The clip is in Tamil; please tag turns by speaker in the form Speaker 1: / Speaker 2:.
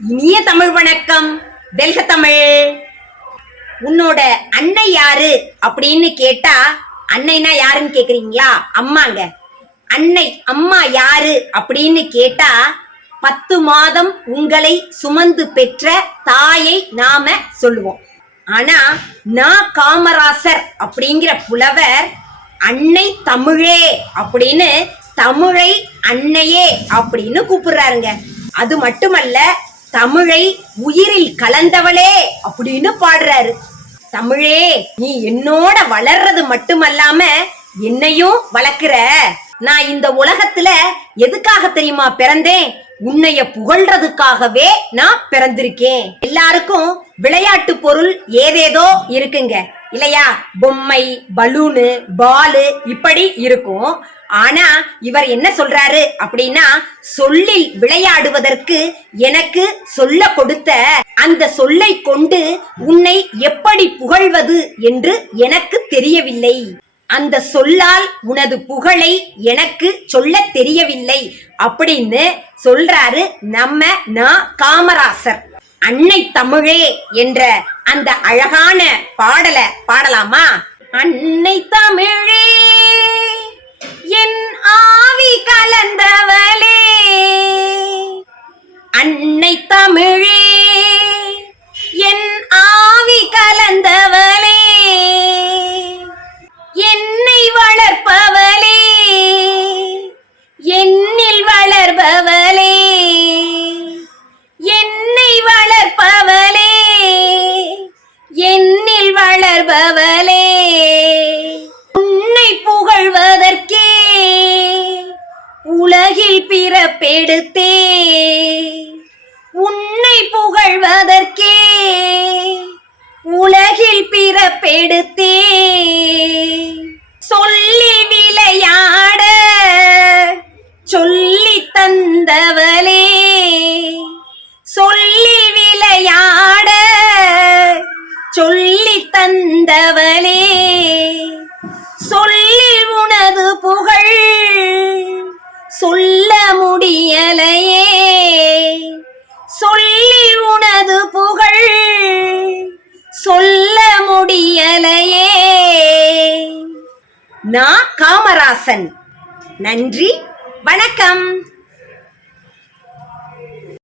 Speaker 1: இனிய தமிழ் வணக்கம். வெல்க தமிழ். உன்னோட அன்னை யாரு அப்படின்னு கேட்டா அன்னைனா யாருன்னு கேக்குறீங்களா? அம்மாங்க. அன்னை அம்மா யாரு அப்படின்னு கேட்டா பத்து மாதம் உங்களை சுமந்து பெற்ற தாயை நாம சொல்லுவோம். ஆனா நான் காமராசர் அப்படிங்கிற புலவர் அன்னை தமிழே அப்படின்னு தமிழை அன்னையே அப்படின்னு கூப்பிடுறாருங்க. அது மட்டுமல்ல தமிழை உயிரில் கலந்தவளே அப்படின்னு பாடுறாரு. தமிழே நீ என்னோட வளர்றது மட்டுமல்லாம என்னையும் வளர்க்கிற. நான் இந்த உலகத்துல எதுக்காக தெரியுமா பிறந்தேன்? உன்னைய புகழ்றதுக்காகவே நான் பிறந்திருக்கேன். எல்லாருக்கும் விளையாட்டு பொருள் ஏதேதோ இருக்குங்க. இல்லையா? பொம்மை பலூனு பாலு இப்படி இருக்கும். ஆனா இவர் என்ன சொல்றாரு அப்படின்னா சொல்லில் விளையாடுவதற்கு எனக்கு சொல்ல கொடுத்த அந்த சொல்லை கொண்டு உன்னை எப்படி புகழ்வது என்று எனக்கு தெரியவில்லை. அந்த சொல்லால் உனது புகழை எனக்கு சொல்ல தெரியவில்லை அப்படின்னு சொல்றாரு நம்ம நான் காமராசர். அன்னை தமிழே என்ற அந்த அழகான பாடல பாடலாமா? அன்னை தமிழே தமிழே என் ஆவி கலந்தவளே என்னை வளர்ப்பவளே என்னில் வளர்பவளே என்னை வளர்ப்பவளே என்னில் வளர்பவளே. உன்னை புகழ்வதற்கே உலகில் பிறப்பெடுத்தே. வாழ்வதற்கே உலகில் பிறப்பெடுத்தே. சொல்லி விளையாட சொல்லி தந்தவளே. சொல்லி விளையாட சொல்லி தந்தவளே. நான் காமராசன். நன்றி வணக்கம்.